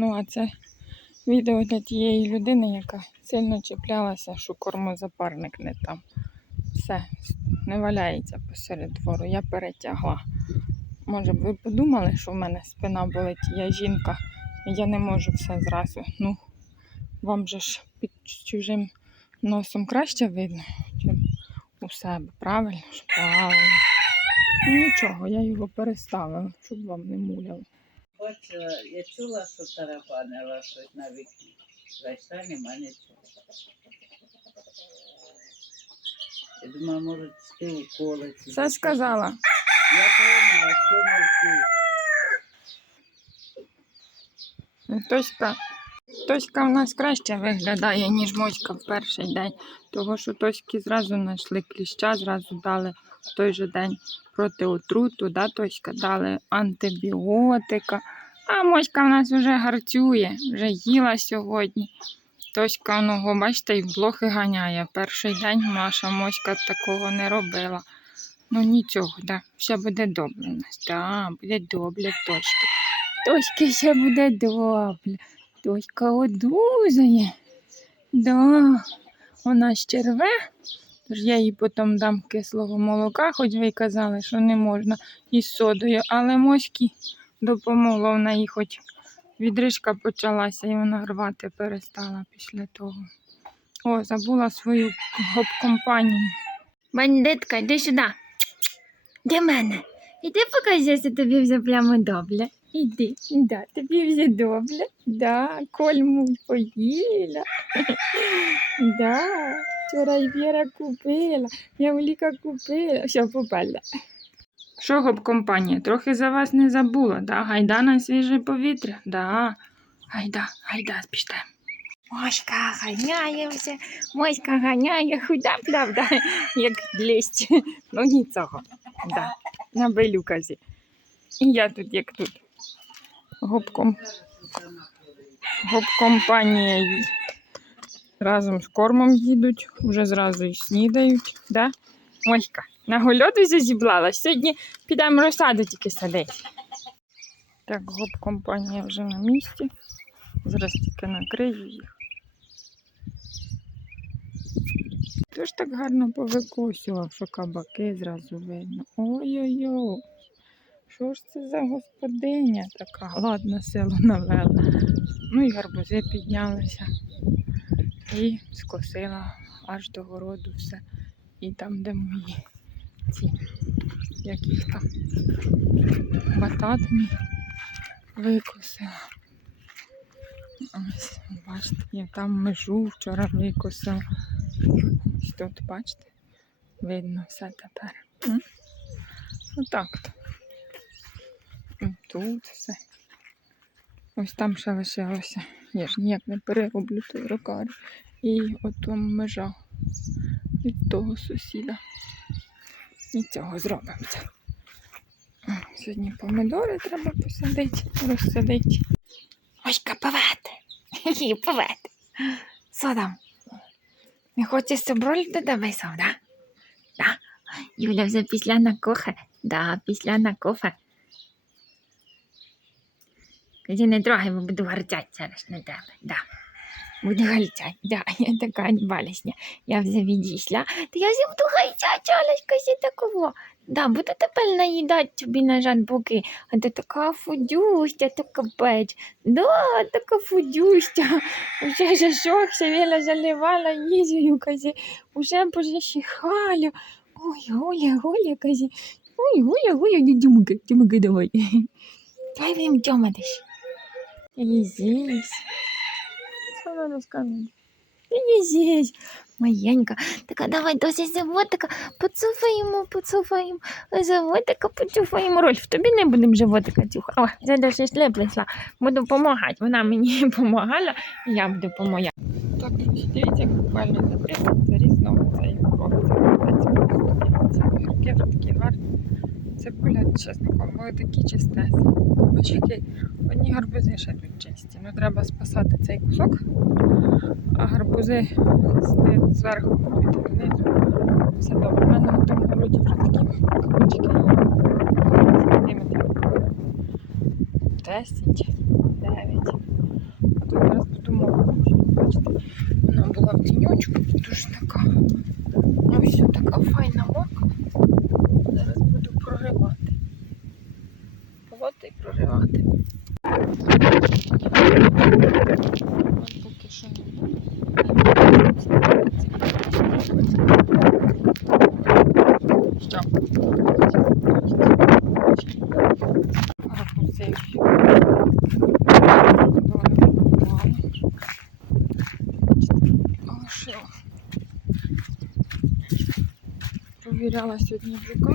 Ну, а це відео для тієї людини, яка сильно чіплялася, що кормозапарник не там. Все, не валяється посеред двору. Я перетягла. Може б ви подумали, що в мене спина болить, я жінка, і я не можу все зразу. Ну, вам же ж під чужим носом краще видно, чим у себе. Правильно? Правильно. Ну нічого, я його переставила, щоб вам не муляло. Бачила, я чула, що тарабанила щось на вікні. Зайшла, нема нічого. Я думаю, може, ти уколиці. Все сказала. Я поняла, що мовчиш. Тоська, Тоська в нас краще виглядає, ніж Моська в перший день. Того, що Тоськи зразу знайшли кліща, зразу дали в той же день проти отруту, да, Тоська дали антибіотика. А Моська в нас вже гарцює, вже їла сьогодні. Тоська, ну, бачите, і в блохи ганяє. Перший день наша Моська такого не робила. Ну нічого, да, все буде добре у нас. Да, буде добре, Тоська. Тоська ще буде добре. Тоська одужає. Да, вона ще рве. Тож я їй потім дам кислого молока, хоч ви казали, що не можна із содою, але моськи допомогло, вона їй хоч відрижка почалася і вона рвати перестала після того. О, забула свою гоп-компанію. Бандитка, йди сюди. Де мене? Іди покажися, тобі вже прямо добре. Іди, да, тобі вже добре. Да, кольму поїла. Да, вчора Віра купила, я Уліка купила. Все, попала. Що, гоп-компанія, трохи за вас не забула, да? Гайда на свіже повітря, да. Гайда, гайда, спіште. Моська ганяє вже, Моська ганяє, худа, правда, як лість. Ну нічого, да, на белюказі. І я тут, як тут. Гопком, гоп-компанія й- разом з кормом їдуть, вже зразу і снідають, да? Моська, на гольоду зазіблала, сьогодні підемо розсаду тільки садити. Так, гоп-компанія вже на місці. Зараз тільки накрию їх. Хто ж так гарно повикосював, що кабаки зразу видно. Ой-ой-ой. Що ж це за господиня така? Ладно, село навела. Ну і гарбузи піднялися. І скосила аж до городу все. І там, де мої ці, як там, бататні викосила. Ось, бачите, я там межу вчора викосила. Ось тут, бачите, видно все тепер. Отак. то. Тут все. Ось там ще лишилося. Я ж ніяк не перероблю той рокар. І от там межа від того сусіда. І цього зробимо Сьогодні помидори треба посадити, розсадити. Ось капавати. Павати. Що там? Не хочеш соброль додавай да? Да. Юля вже після на кофе. Да, після на кофе. Кажи, не трогай, буду гарчати зараз на тебе. Да. Буду гарчати, да, я така балісня. Я відійшла, то я буду гарчати, Олечка, ще такого. Да, буду тепер наїдати тобі на жанбуки. А ти така фудюстя, така печ. Да, така фудюстя. Уже же шокся, заливала їжею, казі. Уже пожахали. Ой, Голя, Голя, казі. Ой, Голя, Голя, не дюмка, дюмка давай. Дай їм дьоматись. Їзись. Що надо сказати? Їзись. Маленька. Така, давай досі животика поцуфаємо, поцуфаємо. Животика поцуфаємо. Рольф, тобі не будемо животика цюхати. О, це досі шле прийшла. Буду допомагати. Вона мені допомагала, і я буду допомагати. Так, друзі, дивіться, як буквально заріз знову цей хлопець. Ці такі гарні. Цибуля чесником, були такі чистесні. Кабачки, одні гарбузи ще тут чисті. Ну треба спасати цей кусок, а гарбузи зверху піти донизу. Все добре. У мене на тому городі вже такі кабачки є. Сантиметрів 10, 9. Зараз буду мокру. Бачите, вона була в тіньочку, дуже така. Ну все, така файна мокра. Зараз буду проривати. Полоти і проривати. От поки що не Що? Гарбузи всі. Лишила. Провіряла сьогодні жука,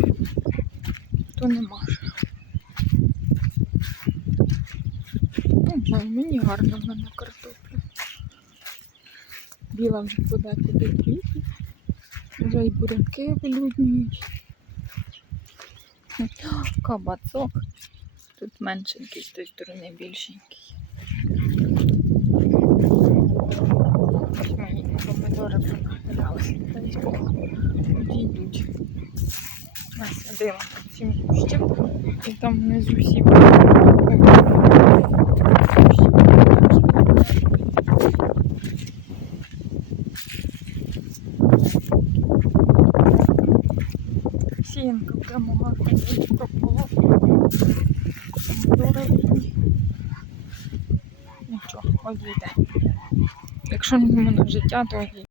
то нема. Ну, мені гарно в мене картопля. Біла вже подекуди квітне. Вже й буряки вилюднюють. Кабацок. Тут меншенький, з тої сторони більшенький. Ось помидори понаглядалися. Дай Бог, відійдуть. Насадила тут сім кущів і там внизу сім. Сіянка прямо гарно прополо. Помидори. Нічого, одійде. Якщо не на життя, то одійде.